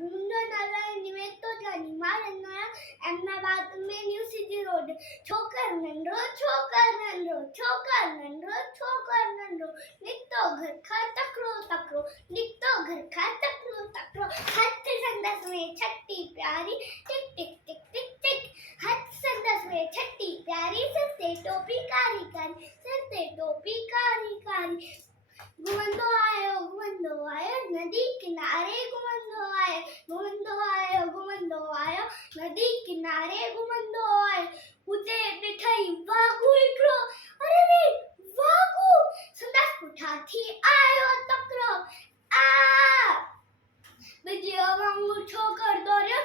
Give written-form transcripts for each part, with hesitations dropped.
मुंडो नारायणी में तो जानी मारे नया अहमदाबाद में न्यू सिटी रोड छोकर नंदो नित्तो घर खा तकरो हथ संदस में छट्टी प्यारी टिक टिक टिक टिक टिक हथ संदस में छट्टी प्यारी सिर से टोपी कारी घुमंदो आयो नदी किनारे घुमंदो आयो नदी किनारे घुमंदो आयो उते ॾिठई वागू हिकिड़ो अरे रे वागू संदसि पुठा थी आयो तकिड़ो आ बिजलीअ वांगुरु छोकर दौड़ियो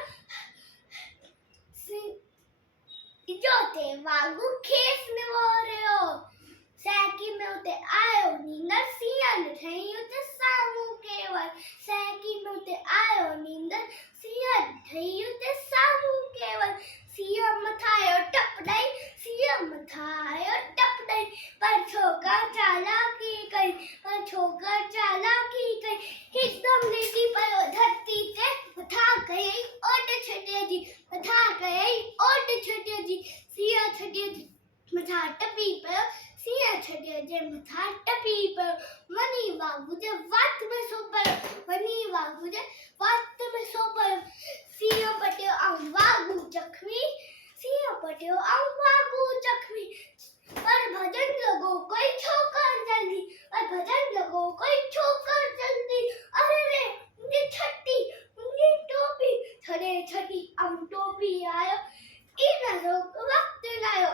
इजो ते वागू खेस निवारियो सैकी में उते आयो नींदर सियन ठही उते साम्हूं केवल सैकी में उते आयो नींदर सियन ठही उते साम्हूं केवल सिया मथायो टपड़ाई पर छोकर चालाकी कई हिकदम लेटी पयो धरती ते मथा कई ओट छटियो जी सिया छटियो जी मथा टपी पयो सिया छटियो जे मथा टपी पयो वनी वागू जे वात में सो पयो सिया पटियो ऐं वागू जख्मी पर भजन लॻो कोई छोकर जल्दी अरे रे मुंहिंजी टोपी छॾे ऐं टोपी आयो इन जो कोई वक़्तु न आयो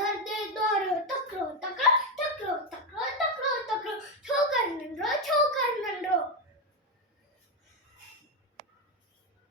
घर ते दौड़ियो तकिड़ो